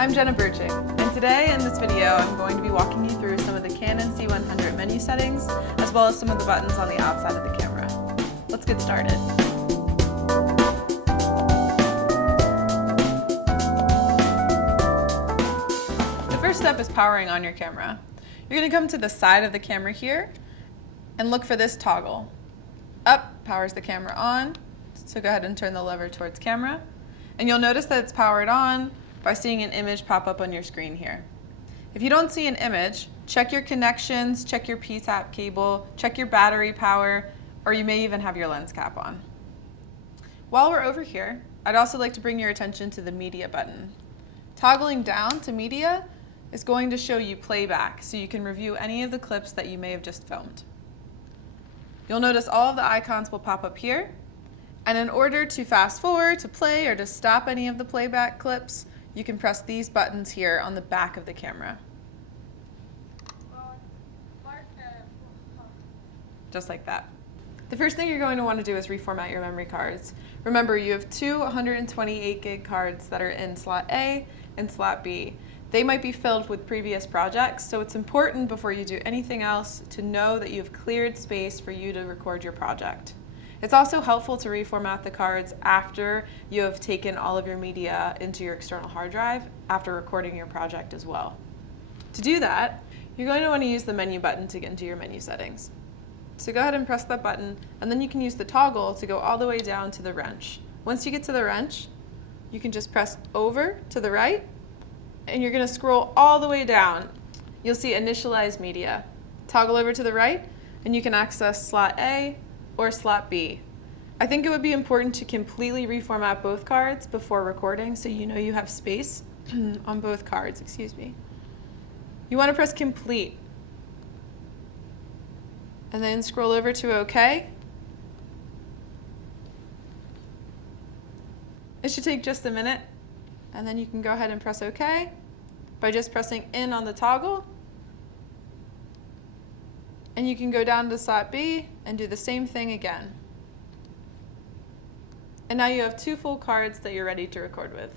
I'm Jenna Birching, and today in this video I'm going to be walking you through some of the Canon C100 menu settings, as well as some of the buttons on the outside of the camera. Let's get started. The first step is powering on your camera. You're going to come to the side of the camera here and look for this toggle. Up powers the camera on, so go ahead and turn the lever towards camera. And you'll notice that it's powered on by seeing an image pop up on your screen here. If you don't see an image, check your connections, check your PTAP cable, check your battery power, or you may even have your lens cap on. While we're over here, I'd also like to bring your attention to the media button. Toggling down to media is going to show you playback, so you can review any of the clips that you may have just filmed. You'll notice all of the icons will pop up here, and in order to fast forward, to play, or to stop any of the playback clips, you can press these buttons here on the back of the camera. Just like that. The first thing you're going to want to do is reformat your memory cards. Remember, you have two 128 gig cards that are in slot A and slot B. They might be filled with previous projects, so it's important before you do anything else to know that you've cleared space for you to record your project. It's also helpful to reformat the cards after you have taken all of your media into your external hard drive after recording your project as well. To do that, you're going to want to use the menu button to get into your menu settings. So go ahead and press that button, and then you can use the toggle to go all the way down to the wrench. Once you get to the wrench, you can just press over to the right, and you're going to scroll all the way down. You'll see Initialize Media. Toggle over to the right, and you can access slot A or slot B. I think it would be important to completely reformat both cards before recording, so you know you have space on both cards. You want to press Complete, and then scroll over to OK. It should take just a minute, and then you can go ahead and press OK by just pressing in on the toggle. And you can go down to slot B and do the same thing again. And now you have two full cards that you're ready to record with.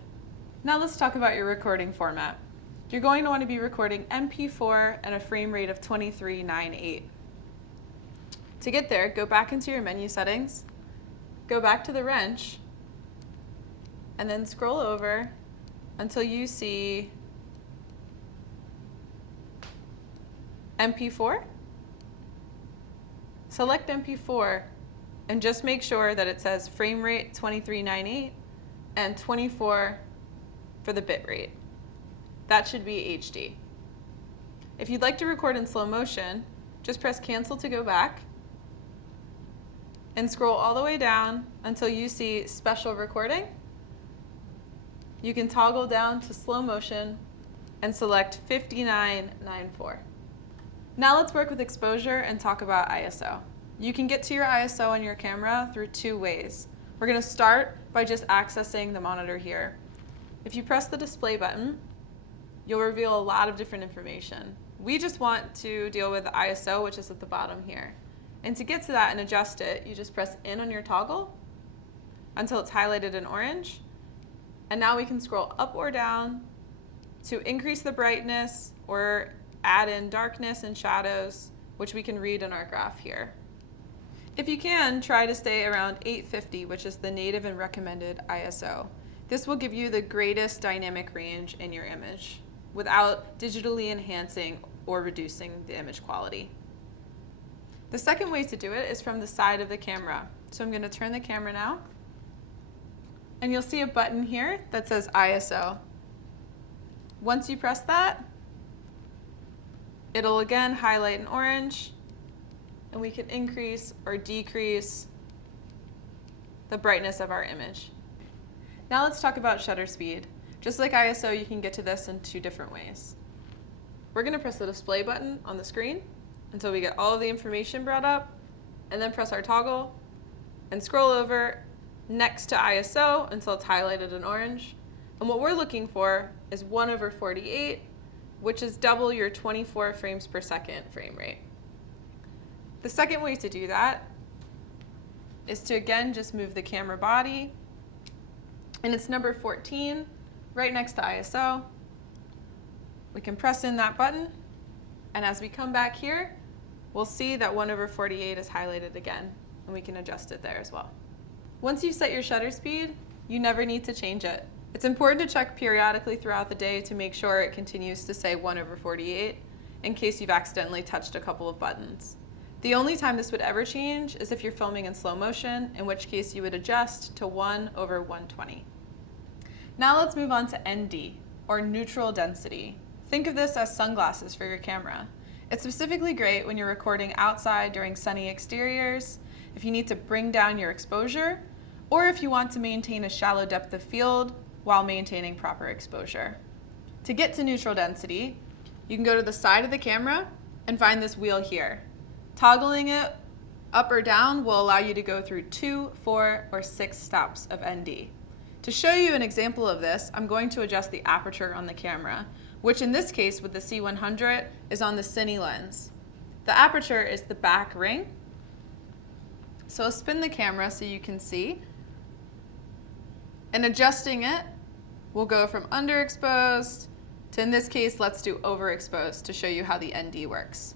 Now let's talk about your recording format. You're going to want to be recording MP4 and a frame rate of 2398. To get there, go back into your menu settings, go back to the wrench, and then scroll over until you see MP4. Select MP4 and just make sure that it says frame rate 2398 and 24 for the bit rate. That should be HD. If you'd like to record in slow motion, just press cancel to go back and scroll all the way down until you see special recording. You can toggle down to slow motion and select 5994. Now let's work with exposure and talk about ISO. You can get to your ISO on your camera through two ways. We're going to start by just accessing the monitor here. If you press the display button, you'll reveal a lot of different information. We just want to deal with the ISO, which is at the bottom here. And to get to that and adjust it, you just press in on your toggle until it's highlighted in orange. And now we can scroll up or down to increase the brightness or add in darkness and shadows, which we can read in our graph here. If you can, try to stay around 850, which is the native and recommended ISO. This will give you the greatest dynamic range in your image without digitally enhancing or reducing the image quality. The second way to do it is from the side of the camera. So I'm going to turn the camera now, and you'll see a button here that says ISO. Once you press that, it'll again highlight in orange, and we can increase or decrease the brightness of our image. Now let's talk about shutter speed. Just like ISO, you can get to this in two different ways. We're going to press the display button on the screen until we get all of the information brought up, and then press our toggle and scroll over next to ISO until it's highlighted in orange. And what we're looking for is 1/48, which is double your 24 frames per second frame rate. The second way to do that is to again just move the camera body, and it's number 14 right next to ISO, We can press in that button, and as we come back here, we'll see that 1/48 is highlighted again, and we can adjust it there as well. Once you've set your shutter speed, you never need to change it. It's important to check periodically throughout the day to make sure it continues to say 1/48 in case you've accidentally touched a couple of buttons. The only time this would ever change is if you're filming in slow motion, in which case you would adjust to 1/120. Now let's move on to ND, or neutral density. Think of this as sunglasses for your camera. It's specifically great when you're recording outside during sunny exteriors, if you need to bring down your exposure, or if you want to maintain a shallow depth of field while maintaining proper exposure. To get to neutral density, you can go to the side of the camera and find this wheel here. Toggling it up or down will allow you to go through 2, 4, or 6 stops of ND. To show you an example of this, I'm going to adjust the aperture on the camera, which in this case with the C100 is on the cine lens. The aperture is the back ring. So I'll spin the camera so you can see. And adjusting it, we'll go from underexposed to, in this case, let's do overexposed to show you how the ND works.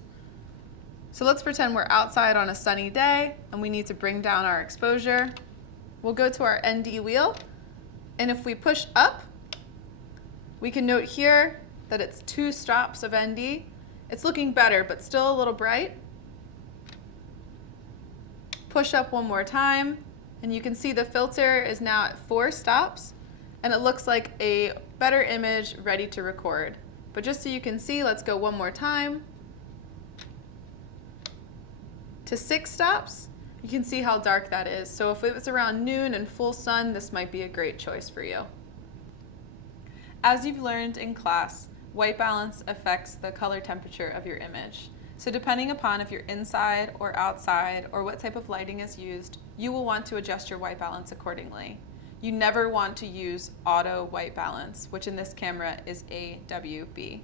So let's pretend we're outside on a sunny day and we need to bring down our exposure. We'll go to our ND wheel, and if we push up, we can note here that it's 2 stops of ND. It's looking better, but still a little bright. Push up one more time, and you can see the filter is now at 4 stops, and it looks like a better image ready to record. But just so you can see, let's go one more time. To 6 stops, you can see how dark that is. So if it was around noon and full sun, this might be a great choice for you. As you've learned in class, white balance affects the color temperature of your image. So depending upon if you're inside or outside or what type of lighting is used, you will want to adjust your white balance accordingly. You never want to use auto white balance, which in this camera is AWB.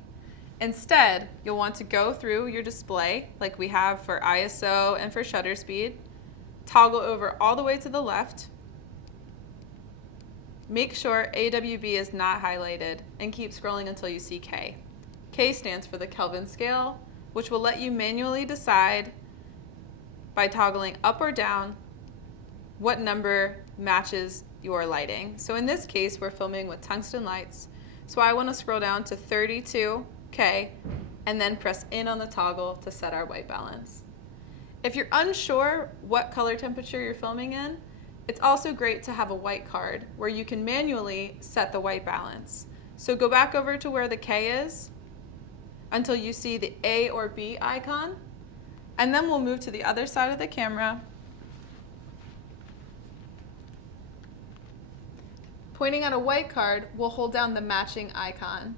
Instead, you'll want to go through your display like we have for ISO and for shutter speed, toggle over all the way to the left, make sure AWB is not highlighted, and keep scrolling until you see K. K stands for the Kelvin Scale, which will let you manually decide by toggling up or down what number matches your lighting. So in this case, we're filming with tungsten lights, so I want to scroll down to 32K and then press in on the toggle to set our white balance. If you're unsure what color temperature you're filming in, it's also great to have a white card where you can manually set the white balance. So go back over to where the K is until you see the A or B icon, and then we'll move to the other side of the camera, pointing at a white card, we'll hold down the matching icon.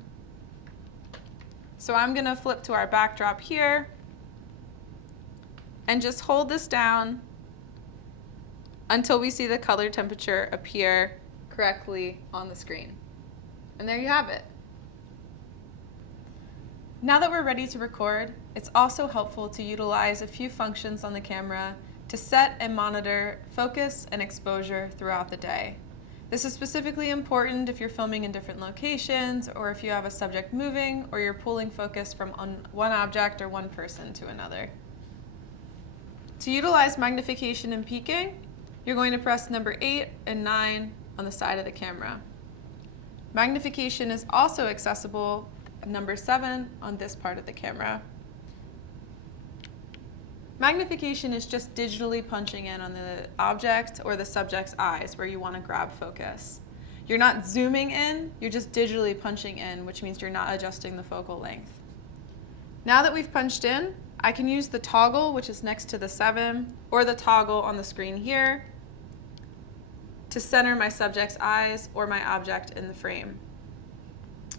So I'm going to flip to our backdrop here and just hold this down until we see the color temperature appear correctly on the screen. And there you have it. Now that we're ready to record, it's also helpful to utilize a few functions on the camera to set and monitor focus and exposure throughout the day. This is specifically important if you're filming in different locations, or if you have a subject moving, or you're pulling focus from one object or one person to another. To utilize magnification and peaking, you're going to press number 8 and 9 on the side of the camera. Magnification is also accessible at number 7 on this part of the camera. Magnification is just digitally punching in on the object or the subject's eyes where you want to grab focus. You're not zooming in, you're just digitally punching in, which means you're not adjusting the focal length. Now that we've punched in, I can use the toggle, which is next to the 7, or the toggle on the screen here, to center my subject's eyes or my object in the frame.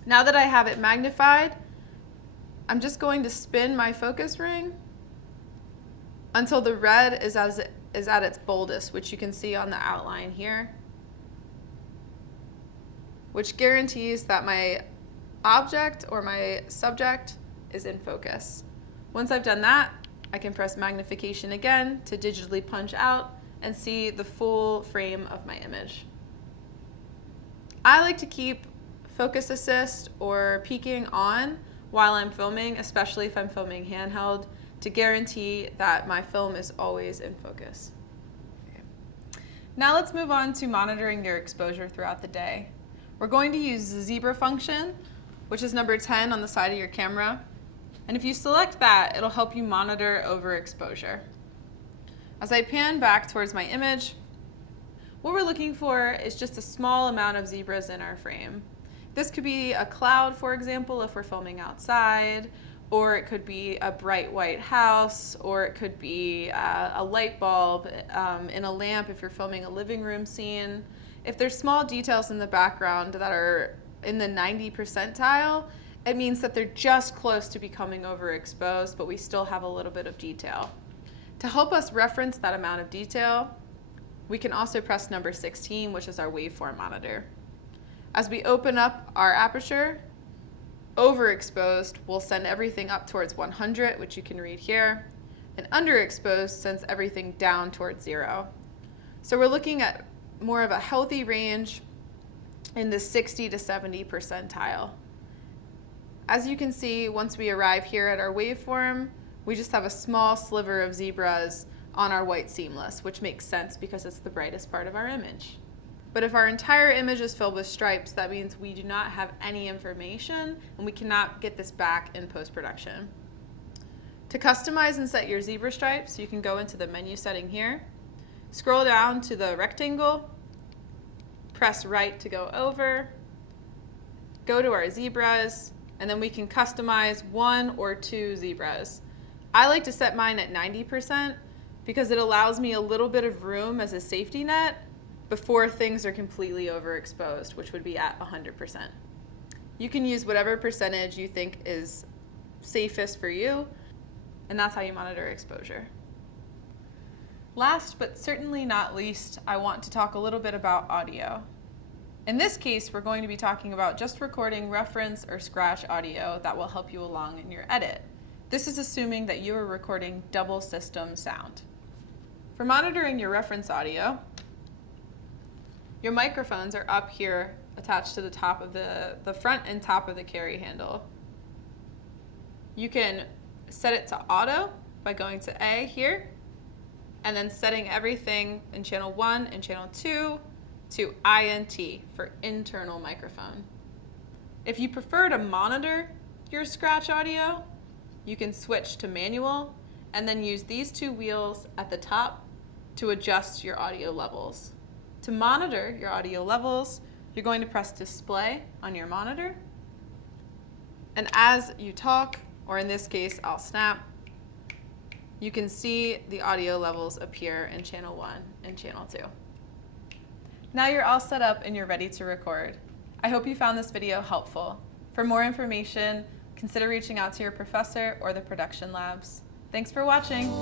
Now that I have it magnified, I'm just going to spin my focus ring until the red is at its boldest, which you can see on the outline here, which guarantees that my object or my subject is in focus. Once I've done that, I can press magnification again to digitally punch out and see the full frame of my image. I like to keep focus assist or peaking on while I'm filming, especially if I'm filming handheld, to guarantee that my film is always in focus. Okay. Now let's move on to monitoring your exposure throughout the day. We're going to use the zebra function, which is number 10 on the side of your camera. And if you select that, it'll help you monitor overexposure. As I pan back towards my image, what we're looking for is just a small amount of zebras in our frame. This could be a cloud, for example, if we're filming outside, or it could be a bright white house, or it could be a light bulb in a lamp if you're filming a living room scene. If there's small details in the background that are in the 90 percentile, it means that they're just close to becoming overexposed, but we still have a little bit of detail. To help us reference that amount of detail, we can also press number 16, which is our Waveform Monitor. As we open up our aperture, overexposed will send everything up towards 100, which you can read here, and underexposed sends everything down towards 0. So we're looking at more of a healthy range in the 60 to 70 percentile. As you can see, once we arrive here at our waveform, we just have a small sliver of zebras on our white seamless, which makes sense because it's the brightest part of our image. But if our entire image is filled with stripes, that means we do not have any information and we cannot get this back in post-production. To customize and set your zebra stripes, you can go into the menu setting here, scroll down to the rectangle, press right to go over, go to our zebras, and then we can customize 1 or 2 zebras. I like to set mine at 90% because it allows me a little bit of room as a safety net before things are completely overexposed, which would be at 100%. You can use whatever percentage you think is safest for you, and that's how you monitor exposure. Last but certainly not least, I want to talk a little bit about audio. In this case, we're going to be talking about just recording reference or scratch audio that will help you along in your edit. This is assuming that you are recording double system sound. For monitoring your reference audio, your microphones are up here attached to the top of the front and top of the carry handle. You can set it to auto by going to A here, and then setting everything in channel 1 and channel 2 to INT for internal microphone. If you prefer to monitor your scratch audio, you can switch to manual and then use these 2 wheels at the top to adjust your audio levels. To monitor your audio levels, you're going to press display on your monitor. And as you talk, or in this case, I'll snap, you can see the audio levels appear in channel 1 and channel 2. Now you're all set up and you're ready to record. I hope you found this video helpful. For more information, consider reaching out to your professor or the production labs. Thanks for watching.